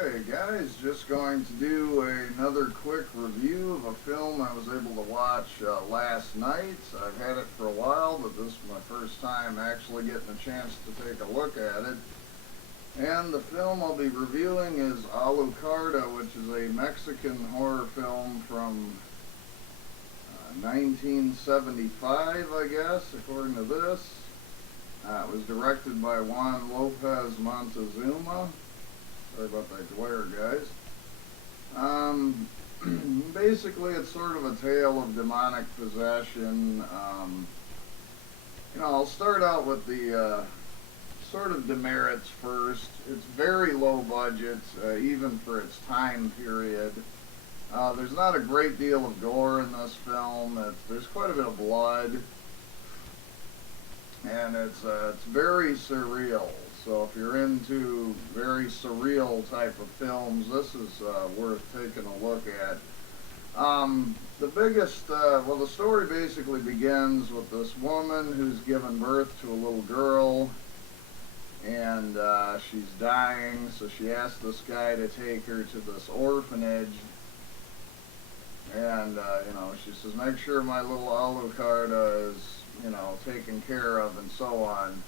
Hey guys, just going to do another quick review of a film I was able to watch last night. I've had it for a while, but this is my first time actually getting a chance to take a look at it. And the film I'll be reviewing is Alucarda, which is a Mexican horror film from 1975, I guess, according to this. It was directed by Juan Lopez Montezuma. Sorry about that glare, guys. Basically, it's sort of a tale of demonic possession. I'll start out with the sort of demerits first. It's very low budget, even for its time period. There's not a great deal of gore in this film. There's quite a bit of blood, and it's very surreal. So if you're into very surreal type of films, this is worth taking a look at. The story basically begins with this woman who's given birth to a little girl, and she's dying, so she asks this guy to take her to this orphanage, and she says, make sure my little Alucarda is, taken care of, and so on.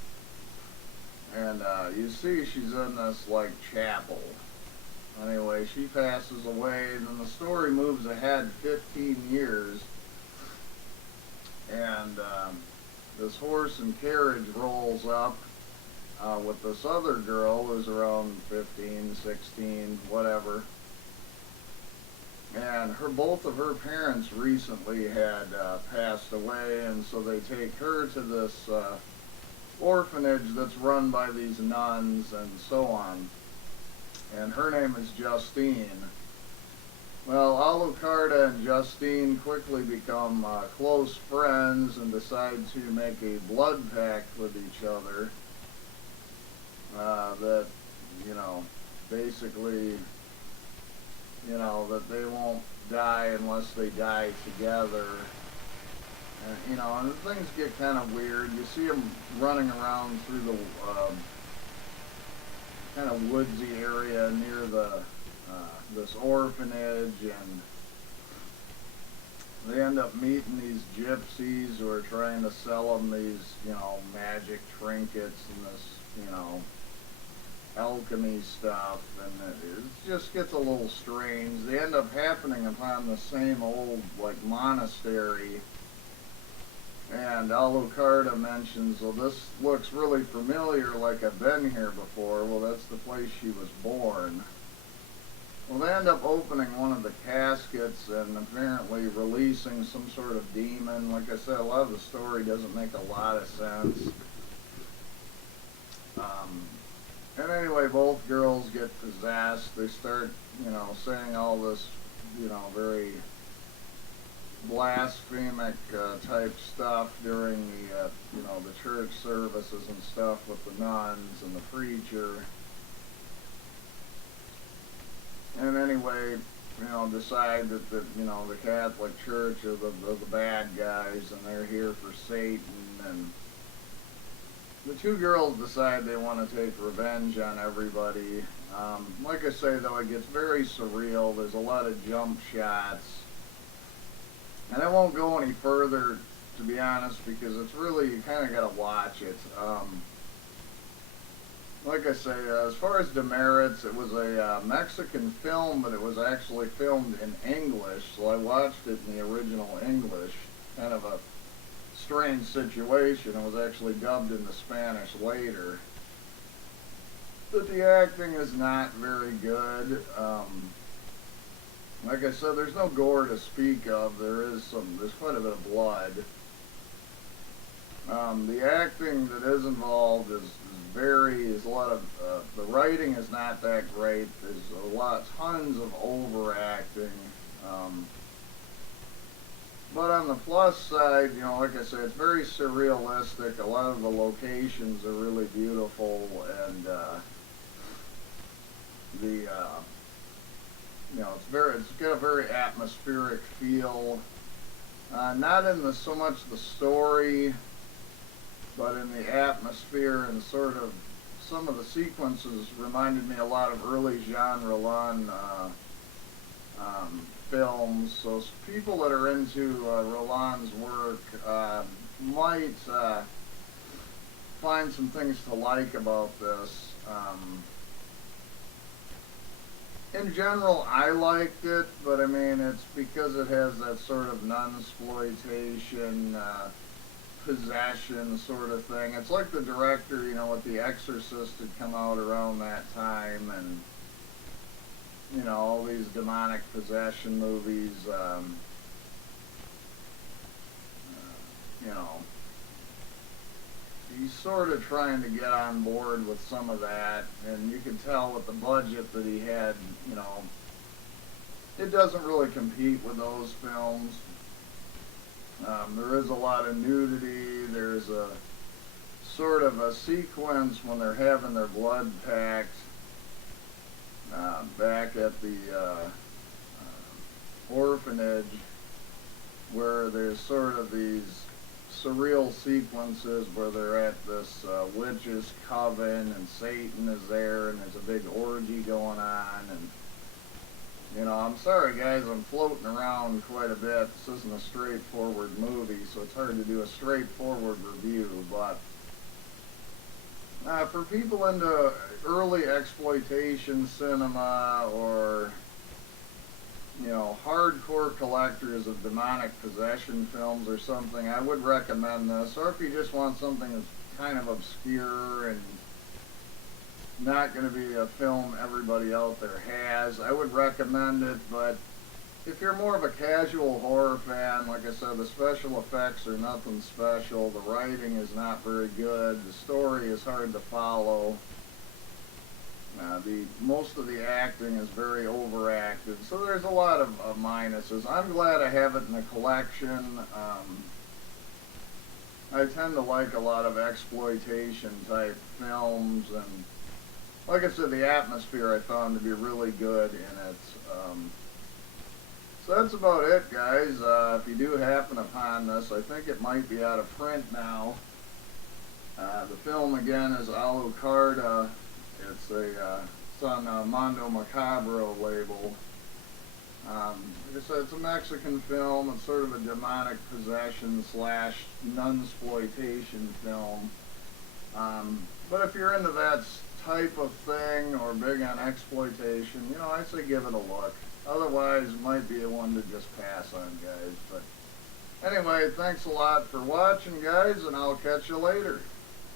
And you see she's in this, like, chapel. Anyway, she passes away, and then the story moves ahead 15 years, and this horse and carriage rolls up with this other girl who's around 15, 16, whatever. And both of her parents recently had passed away, and so they take her to this orphanage that's run by these nuns and so on. And her name is Justine. Well, Alucarda and Justine quickly become close friends and decide to make a blood pact with each other. That, basically, that they won't die unless they die together. And things get kind of weird. You see them running around through the kind of woodsy area near this orphanage, and they end up meeting these gypsies who are trying to sell them these, magic trinkets and this, alchemy stuff, and it just gets a little strange. They end up happening upon the same old, monastery. And Alucarda mentions, well, this looks really familiar, like I've been here before. Well, that's the place she was born. Well, they end up opening one of the caskets and apparently releasing some sort of demon. Like I said, a lot of the story doesn't make a lot of sense. And anyway, both girls get possessed. They start, saying all this, very blasphemic type stuff during the church services and stuff with the nuns and the preacher. And anyway, decide that the Catholic Church are the bad guys, and they're here for Satan. And the two girls decide they want to take revenge on everybody. Like I say, though, it gets very surreal. There's a lot of jump shots. And I won't go any further, to be honest, because it's really, you kind of got to watch it. Like I say, as far as demerits, it was a Mexican film, but it was actually filmed in English, so I watched it in the original English. Kind of a strange situation. It was actually dubbed into Spanish later. But the acting is not very good. Like I said, there's no gore to speak of. There's quite a bit of blood. The acting that is involved is a lot of, the writing is not that great. There's tons of overacting. But on the plus side, like I said, it's very surrealistic. A lot of the locations are really beautiful, and it's got a very atmospheric feel. Not in so much the story, but in the atmosphere and sort of some of the sequences reminded me a lot of early Jean Rollin films. So people that are into Rollin's work might find some things to like about this. In general, I liked it, but I mean, it's because it has that sort of nunsploitation, possession sort of thing. It's like the director, you know, with The Exorcist had come out around that time, and you know, all these demonic possession movies. You know, he's sort of trying to get on board with some of that, and you can tell with the budget that he had, you know, it doesn't really compete with those films. There is a lot of nudity. There's a sort of a sequence when they're having their blood packed back at the orphanage, where there's sort of these surreal sequences where they're at this witch's coven and Satan is there and there's a big orgy going on. And you know, I'm sorry guys, I'm floating around quite a bit. This isn't a straightforward movie, so it's hard to do a straightforward review, but for people into early exploitation cinema, or you know, hardcore collectors of demonic possession films or something, I would recommend this. Or if you just want something that's kind of obscure and not going to be a film everybody out there has, I would recommend it. But if you're more of a casual horror fan, like I said, the special effects are nothing special, the writing is not very good, the story is hard to follow. Most of the acting is very overacted, so there's a lot of minuses. I'm glad I have it in the collection. I tend to like a lot of exploitation type films, and like I said, the atmosphere I found to be really good in it. So that's about it, guys. If you do happen upon this, I think it might be out of print now. The film again is Alucarda. It's on a Mondo Macabro label. Like I said, it's a Mexican film. It's sort of a demonic possession / nunsploitation film. But if you're into that type of thing or big on exploitation, you know, I say give it a look. Otherwise, it might be one to just pass on, guys. But anyway, thanks a lot for watching, guys, and I'll catch you later.